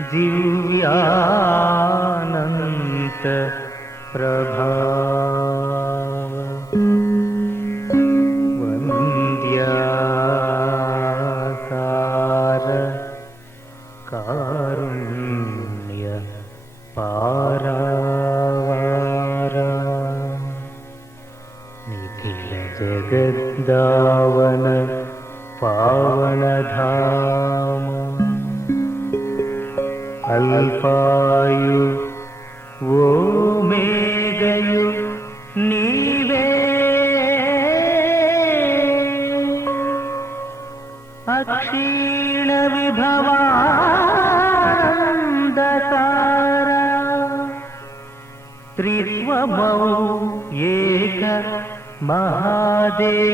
दिव्यानंत प्रभाव वन्द्यासार कारुण्य पारावार निखिल जगद्दावन पावन धाम अल्पायु वो मेघयु नीवे अक्षीण विभवान्धकार त्रित्वमौ एक महादेव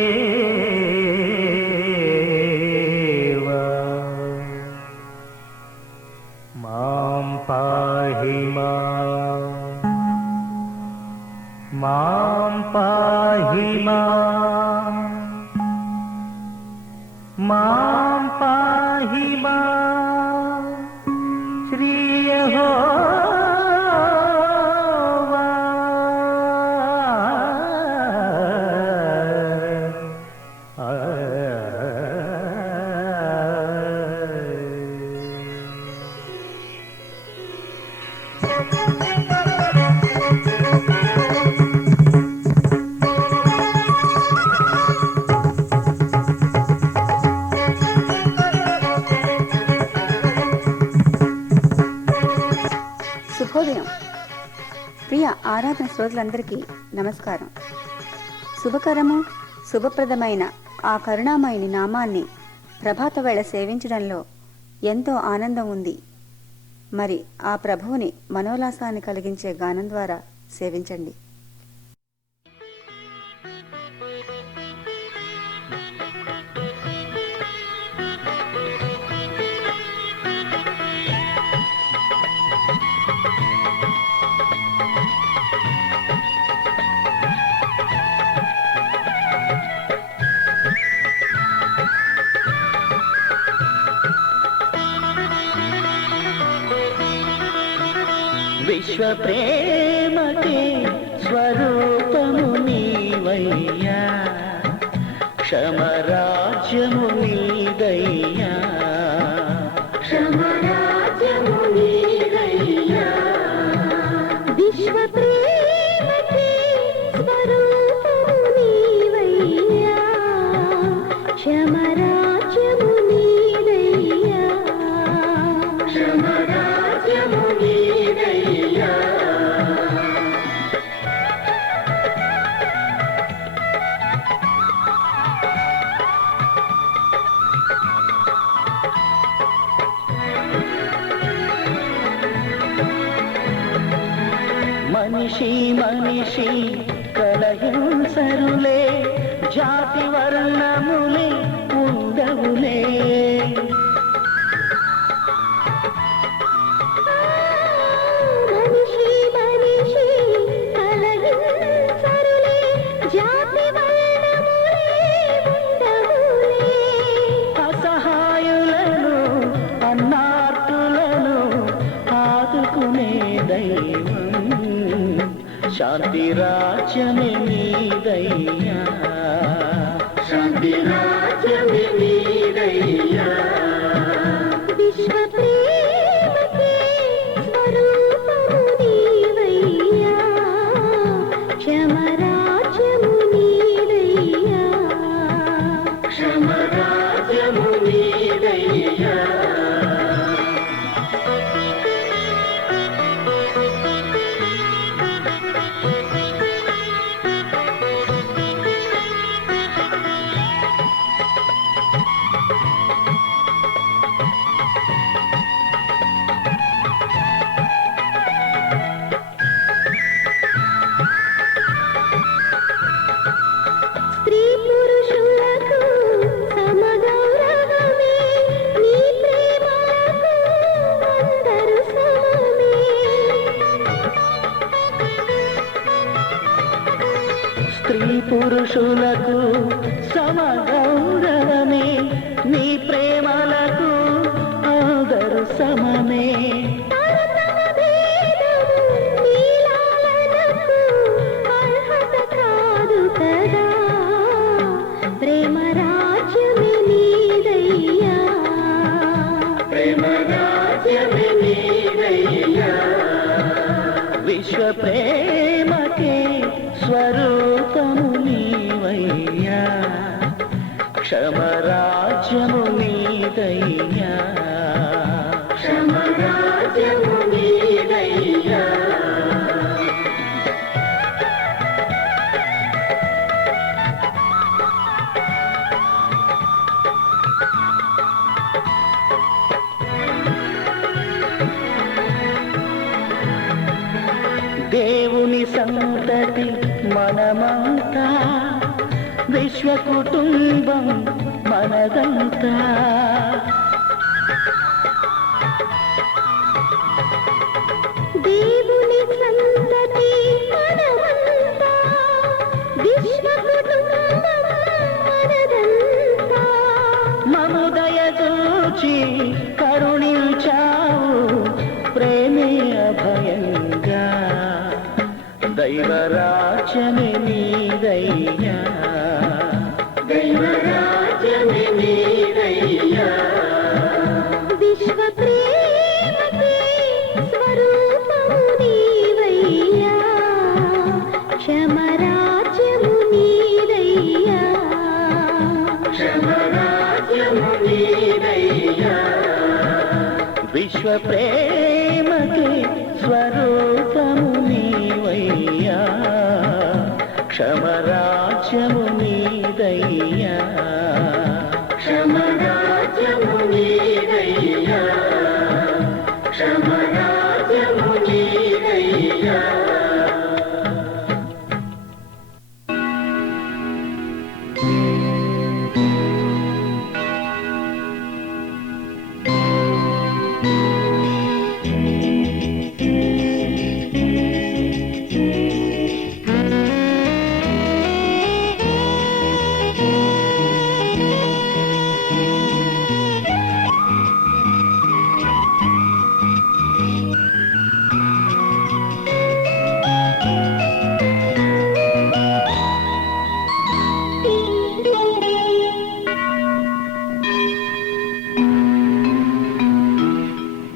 मां पाहि मां पाहि मां पाहि श्री यहोवा శుభోదయం. ప్రియ ఆరాధన శ్రోతలందరికీ నమస్కారం. శుభకరము శుభప్రదమైన ఆ కరుణామయుని నామాన్ని ప్రభాత వేళ సేవించడంలో ఎంతో ఆనందం ఉంది. మరి ఆ ప్రభువుని మనోల్లాసాన్ని కలిగించే గానం ద్వారా సేవించండి. విశ్వ ప్రేమకి స్వరూపము నీవయ్యా, క్షమరాజ్యము నీదయ్యా, క్షమరాజ్యము నీదయ్యా. విశ్వ ప్రేమకి స్వరూపము నీవయ్యా, క్షమరాజ్యము నీదయ్యా, క్షమరాజ్యము నీదయ్యా. మనిషి మనిషి కలహింసరులే, జాతి వర్ణములే ఉండవులే. మనిషి మనిషి కలహింసరులే, జాతి వర్ణములే ఉండవులే. అసహాయులను అన్నార్తులను ఆదుకునే దైవం, శాంతి రాజ్యమే నీదయ్యా, శాంతి రాజ్యమే నీదయ్యా. విశ్వ ప్రేమకి స్వరూపము నీవయ్యా, క్షమరాజ్యము నీదయ్యా, క్షమరాజ్యము నీదయ్యా. స్త్రీ పురుషులకు సమగౌరవమే, నీ ప్రేమలకు అందరూ సమమే. స్త్రీ పురుషులకు సమగౌరవమే, నీ ప్రేమలకు అందరు సమమే. విశ్వ ప్రేమకే స్వరూపము నీవయ్యా క్షమరాజ్యము నీదయ్యా క్షమరాజ్యము నీదయ్యా దేవుని సంతతి మనమంతా విశ్వ కుటుంబం మనదంతా దేవుని సంతతి మనమంతా విశ్వ కుటుంబం మనదంతా మము దయచూచి కరుణించావు ప్రేమే అభయంగా దైవరాజ్యమే నీదయ్యా దైవరాజ్యమే నీదయ్యా విశ్వ ప్రేమకే స్వరూపము నీవయ్యా క్షమరాజ్యము నీదయ్యా క్షమరాజ్యము నీదయ్యా విశ్వ ప్రేమకే స్వరూపము నీవయ్యా క్షమరాజ్యము నీదయ్యా క్షమరాజ్యము నీదయ్యా క్షమరాజ్యము నీదయ్యా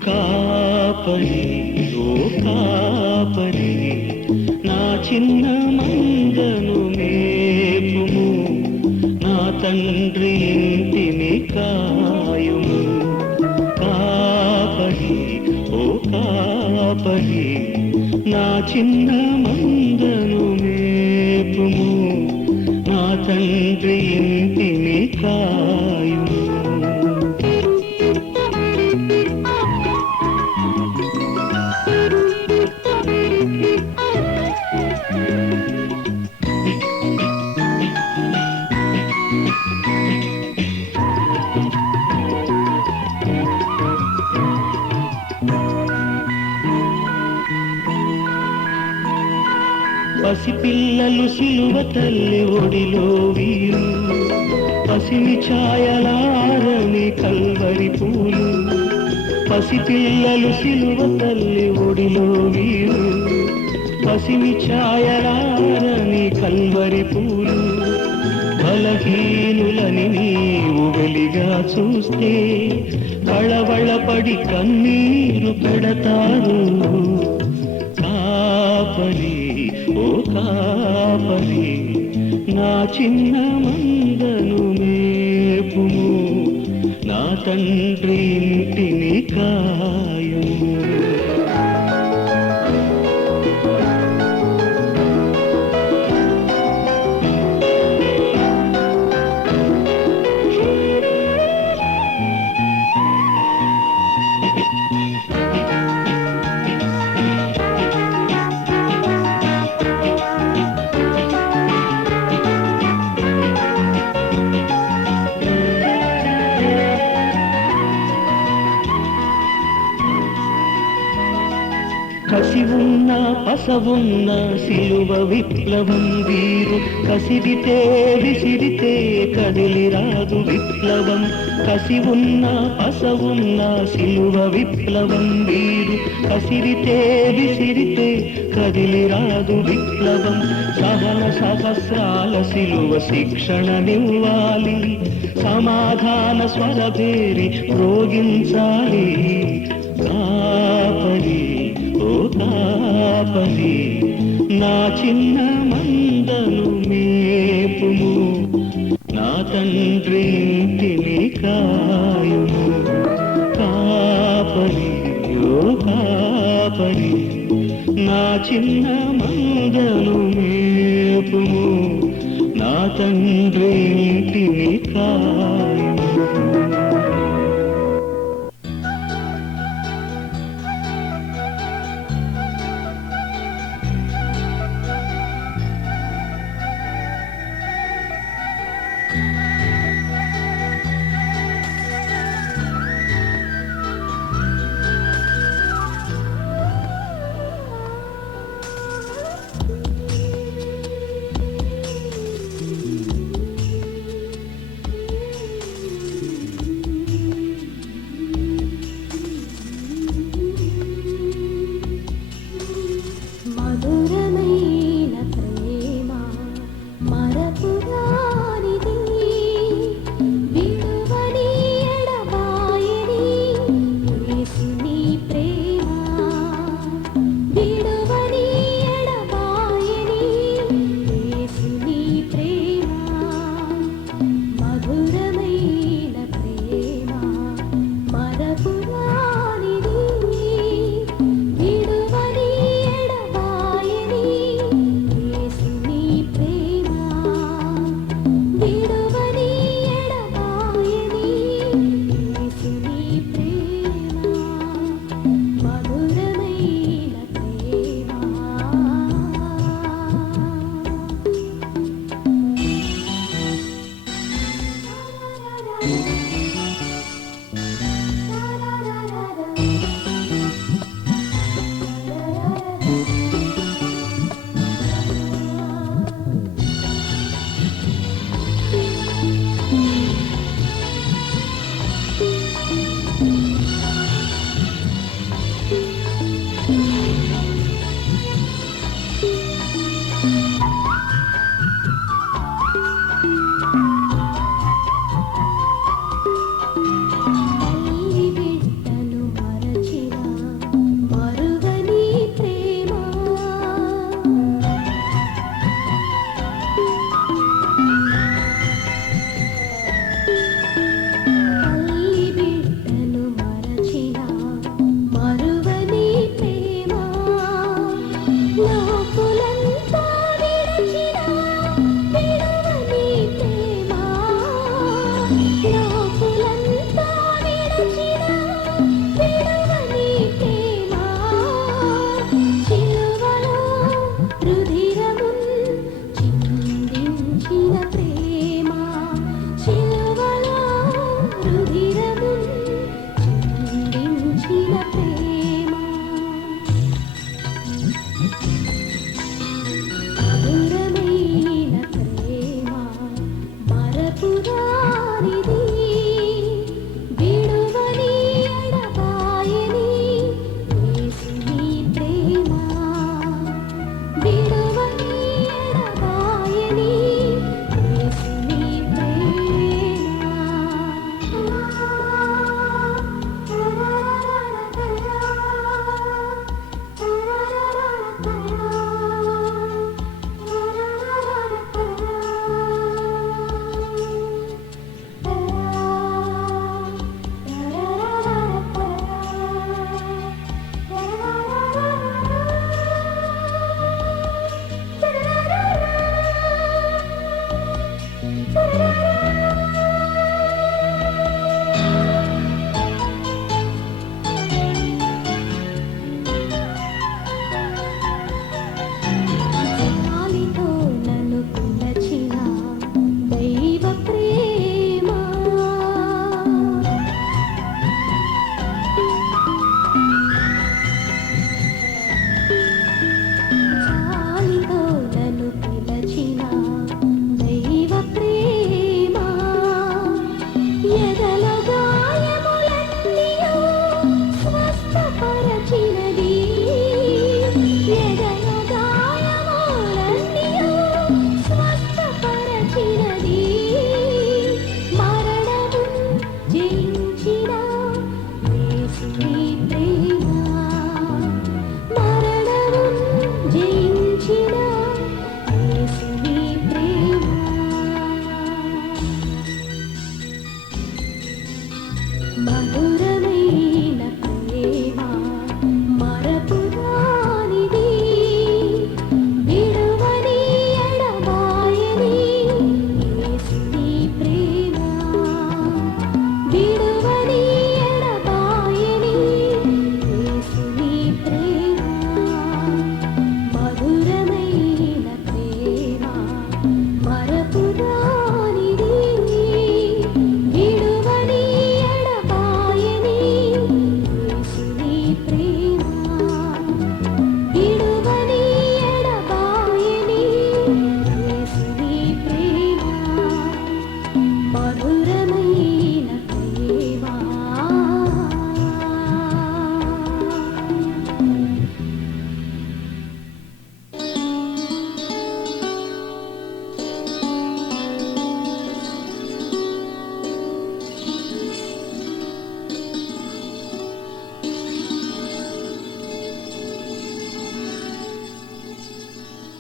కాపరి ఓ కాపరి నా చిన్న మందను మేపుము నా తండ్రి ఇంటిని కాయుము కాపరి ఓ కాపరి నా చిన్న మందను మేపుము నా తండ్రి ఇంటిని కాయుము పసిపిల్లలు సిలువ తల్లి ఒడిలో వీరు పసిమి ఛాయలారని కల్వరి పూలు పసిపిల్లలు సిలువ తల్లి ఒడిలో వీరు పసిమి ఛాయలారని కల్వరి పూలు బలహీనులని నీవు వెలిగా చూస్తే కళవళపడి కన్నీరు పెడతారు కాపరి ఓ కాపరి నా చిన్న మందను మేపుము నా తండ్రి ఇంటిని కాయుము కసి ఉన్న పసవున్న సిలువ విప్లవం వీరు కసిరితే విసిరితే కదిలిరాదు విప్లవం కసి ఉన్న పసవున్న సిలువ విప్లవం వీరు కసిరితే విసిరితే కదిలిరాదు విప్లవం సహన సహస్రాల సిలువ శిక్షణనివ్వాలి సమాధాన స్వరభేరి రోగించాలి కాపరి ఓ కాపరి కాపరి నా చిన్న మందను మేపుము నా తండ్రి ఇంటిని కాయుము కాపరి ఓ కాపరి నా చిన్న మందను మేపుము నా తండ్రి ఇంటిని కాయుము.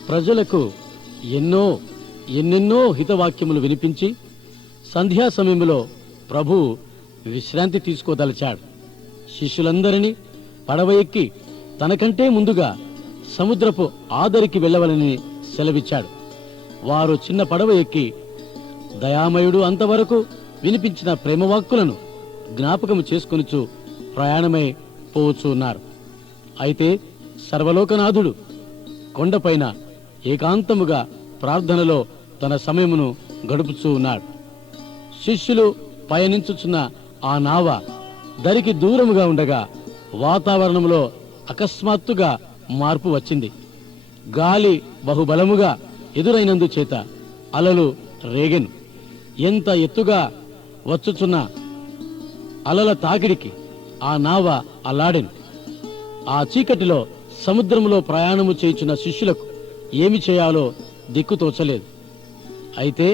ప్రజలకు ఎన్నెన్నో హితవాక్యములు వినిపించి సంధ్యా సమయంలో ప్రభు విశ్రాంతి తీసుకోదలిచాడు. శిష్యులందరినీ పడవ ఎక్కి తనకంటే ముందుగా సముద్రపు ఆదరికి వెళ్ళవలని సెలవిచ్చాడు. వారు చిన్న పడవ ఎక్కి దయామయుడు అంతవరకు వినిపించిన ప్రేమవాక్కులను జ్ఞాపకము చేసుకొనుచు ప్రయాణమై పోవచ్చు ఉన్నారు. అయితే సర్వలోకనాథుడు కొండపైన ఏకాంతముగా ప్రార్థనలో తన సమయమును గడుపుచూ ఉన్నాడు. శిష్యులు పయనించుచున్న ఆ నావ దరికి దూరముగా ఉండగా వాతావరణంలో అకస్మాత్తుగా మార్పు వచ్చింది. గాలి బహుబలముగా ఎదురైనందుచేత అలలు రేగెను. ఎంత ఎత్తుగా వచ్చుచున్న అలల తాకిడికి ఆ నావ అల్లాడెను. ఆ చీకటిలో సముద్రంలో ప్రయాణము చేయుచున్న శిష్యులకు ఏమి చేయాలో దిక్కుతోచలేదు. అయితే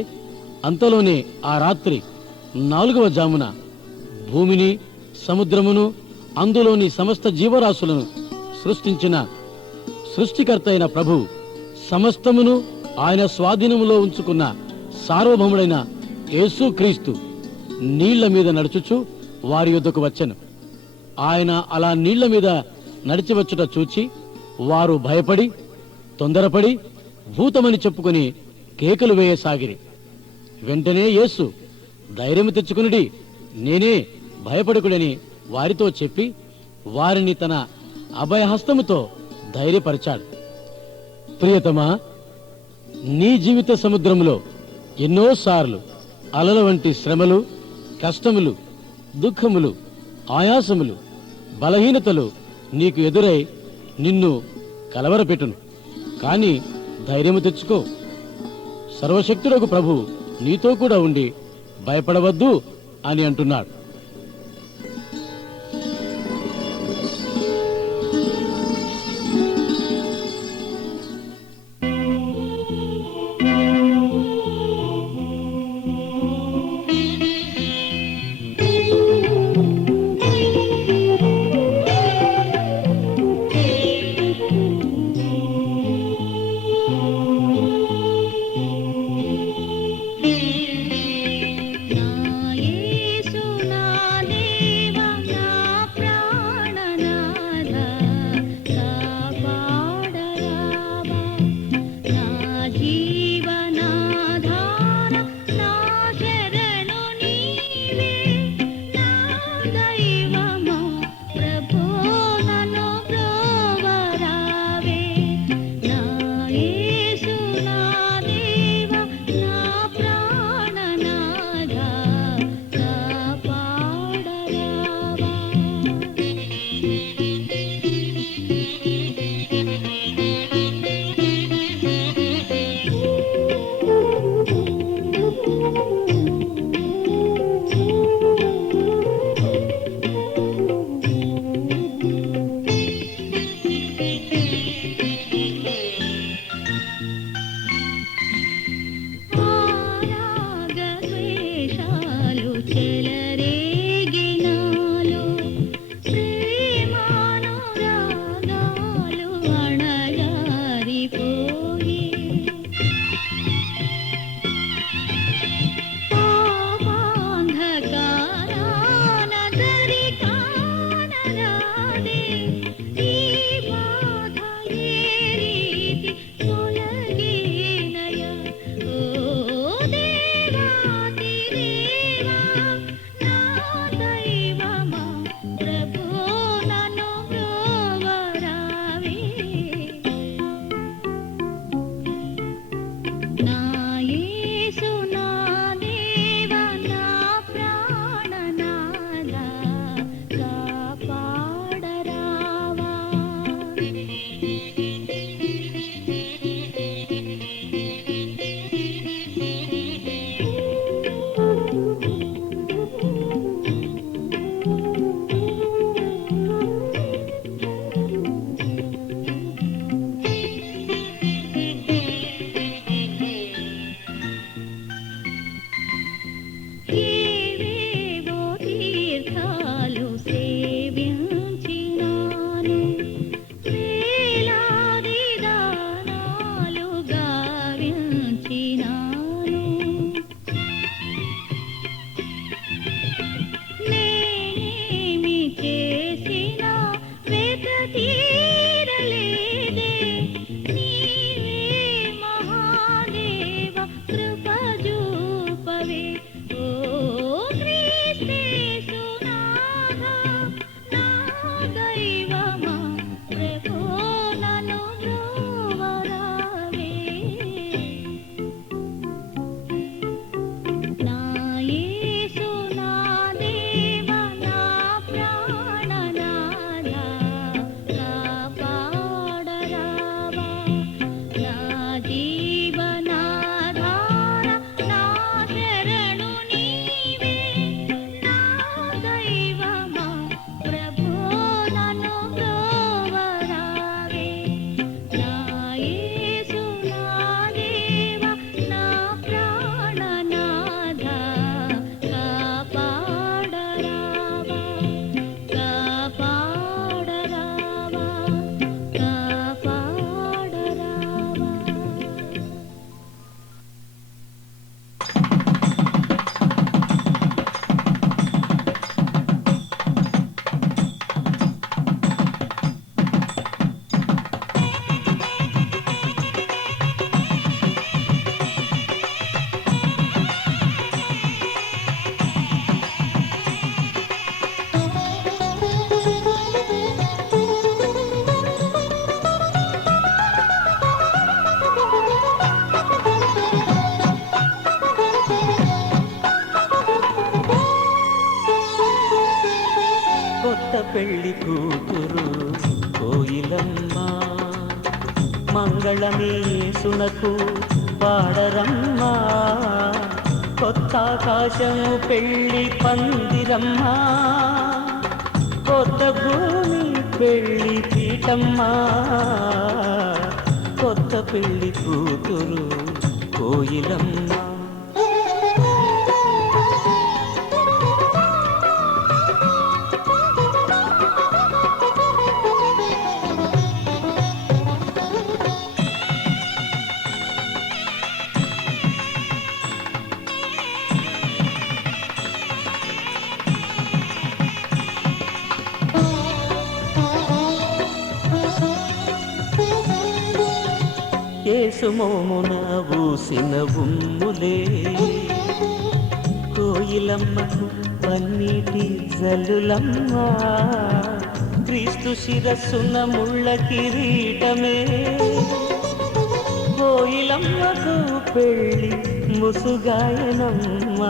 అంతలోనే ఆ రాత్రి 4వ జామున భూమిని, సముద్రమును, అందులోని సమస్త జీవరాశులను సృష్టించిన సృష్టికర్త అయిన ప్రభు సమస్తమును ఆయన స్వాధీనములో ఉంచుకున్న సార్వభౌముడైన యేసుక్రీస్తు నీళ్ల మీద నడుచుచు వారి యొద్దకు వచ్చెను. ఆయన అలా నీళ్ల మీద నడిచివచ్చుట చూచి వారు భయపడి తొందరపడి భూతమని చెప్పుకొని కేకలు వేయసాగిరి. వెంటనే యేసు ధైర్యము తెచ్చుకునుడి, నేనే, భయపడకుడని వారితో చెప్పి వారిని తన అభయహస్తముతో ధైర్యపరిచాడు. ప్రియతమా, నీ జీవిత సముద్రంలో ఎన్నోసార్లు అలల వంటి శ్రమలు, కష్టములు, దుఃఖములు, ఆయాసములు, బలహీనతలు నీకు ఎదురై నిన్ను కలవరపెట్టును. కానీ ధైర్యము తెచ్చుకో. సర్వశక్తుడకు ప్రభు నీతో కూడా ఉండి భయపడవద్దు అని అంటున్నాడు. పెళ్లి కూతురు కోయిలమ్మ మంగళమేసునకు పాడరమ్మా కొత్త ఆకాశము పెళ్లి పందిరమ్మా కొత్త భూమి పెళ్లి పీఠమ్మా కొత్త పెళ్లి కూతురు కోయిలమ్మ ఏసుమోమున ఊసిన ఉమ్ములే కోయిలమ్మకు పన్నీటి జల్లులమ్మ క్రీస్తు శిరస్సున ముళ్ళ కిరీటమే కోయిలమ్మకు పెళ్ళి ముసుగాయనమ్మ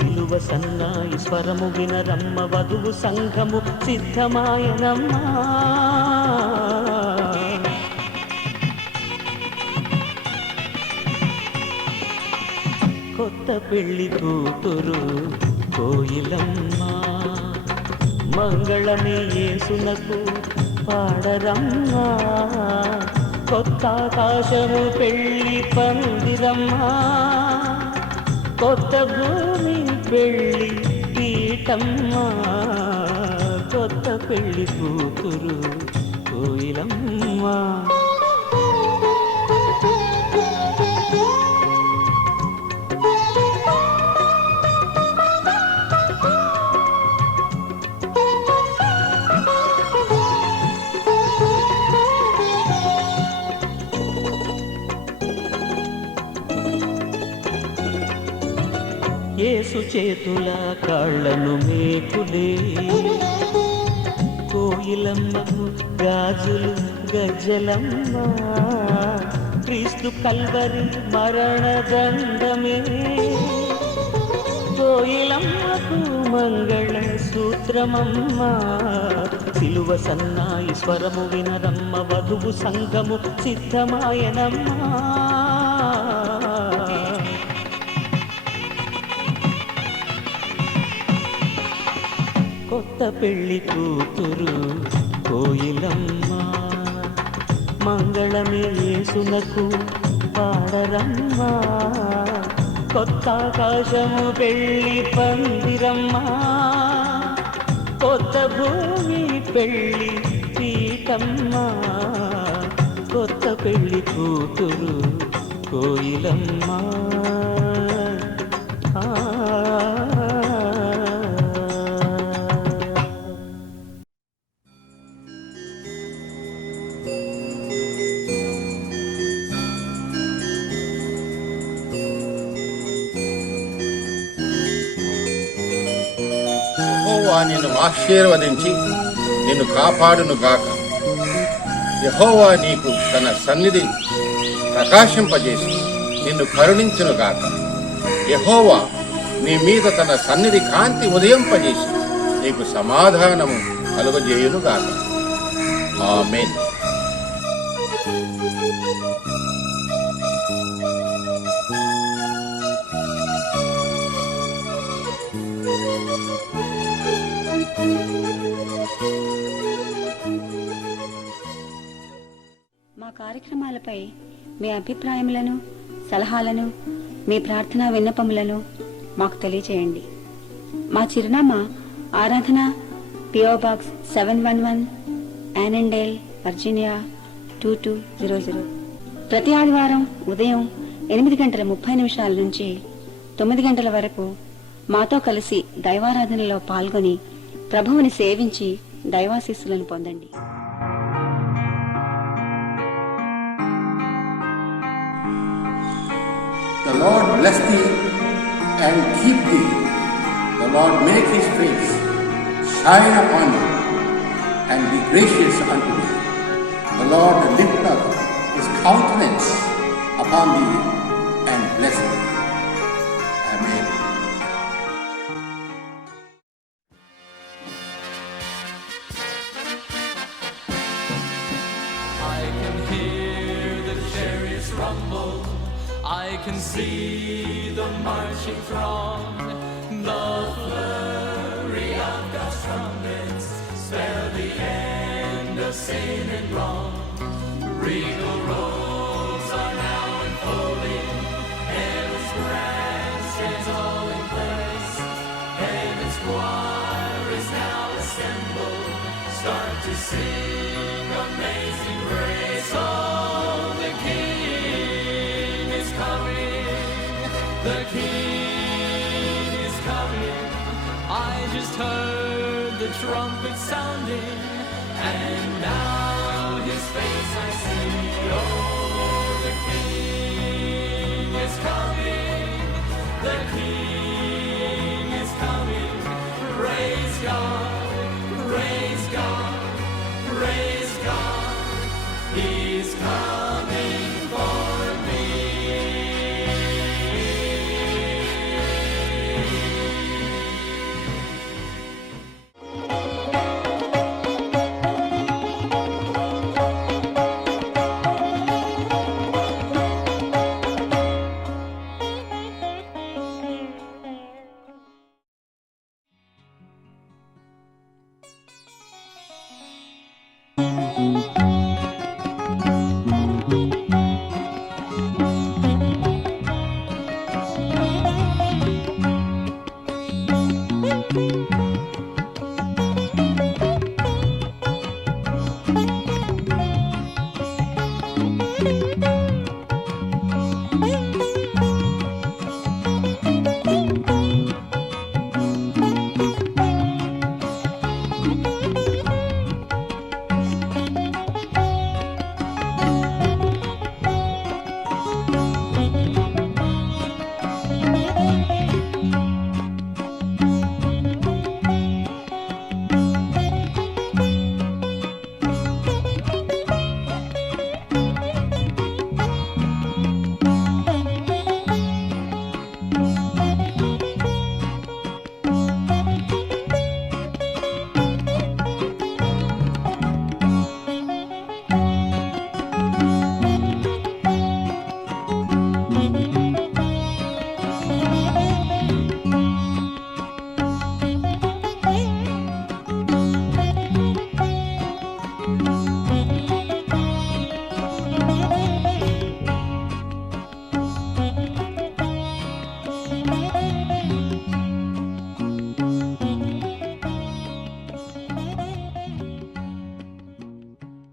సిలువ సన్నాయి స్వరము వినరమ్మ వధువు సంఘము సిద్ధమాయనమ్మ కొత్త పెళ్లి కూతురు కోయిలమ్మ మంగళమే యేసునకు పాడరమ్మా కొత్త ఆకాశము పెళ్లి పందిరమ్మా కొత్త భూమి పెళ్లి పీఠమ్మా కొత్త పెళ్లి కూతురు కోయిలమ్మ యేసు చేతుల కాళ్ళను మేకులే కోయిలమ్మకు గాజులు గజ్జలమ్మ క్రీస్తు కల్వరి మరణదండమే కోయిలమ్మకు మంగళ సూత్రమమ్మ సిలువ సన్నాయి స్వరము వినరమ్మ వధువు సంఘము సిద్ధమాయనమ్మ కొత్త పెళ్లి కూతురు కోయిలమ్మ మంగళమే యేసునకు పాడరమ్మా కొత్త ఆకాశము పెళ్లి పందిరమ్మా కొత్త భూమి పెళ్లి పీఠమ్మా కొత్త పెళ్లి కూతురు కోయిలమ్మ యెహోవా నిన్ను ఆశీర్వదించి నిన్ను కాపాడును గాక. యెహోవా నీకు తన సన్నిధి ప్రకాశింపజేసి నిన్ను కరుణించును గాక. యెహోవా నీ మీద తన సన్నిధి కాంతి ఉదయింపజేసి నీకు సమాధానము కలుగజేయును గాక. ఆమేన్. మా కార్యక్రమాలపై మీ అభిప్రాయములను సలహాలను మీ ప్రార్థనా విన్నపములను మాకు తెలియచేయండి. మా చిరునామా ఆరాధన PO Box 711 యానెండేల్ వర్జీనియా 2200. ప్రతి ఆదివారం ఉదయం 8:30 నుంచి 9 గంటల వరకు మాతో కలిసి దైవారాధనలో పాల్గొని ప్రభువుని సేవించి దైవాశీస్సులను పొందండి. The Lord bless thee and keep thee. The Lord make his face shine upon thee and be gracious unto thee. The Lord lift up his countenance upon thee and bless thee. Amen. hear the chariots rumble. I can see the marching throng. The flurry of God's trumpets spell the end of sin and wrong. Regal robes are now unfolding. Heaven's grand stands all in place. Heaven's choir is now assembled. Start to sing amazing grace. Oh, the King is coming. The King is coming. I just heard the trumpet sounding, and now His face I see. Oh, the King is coming. The King is coming. Praise God. Praise God. Praise God. He's coming for me.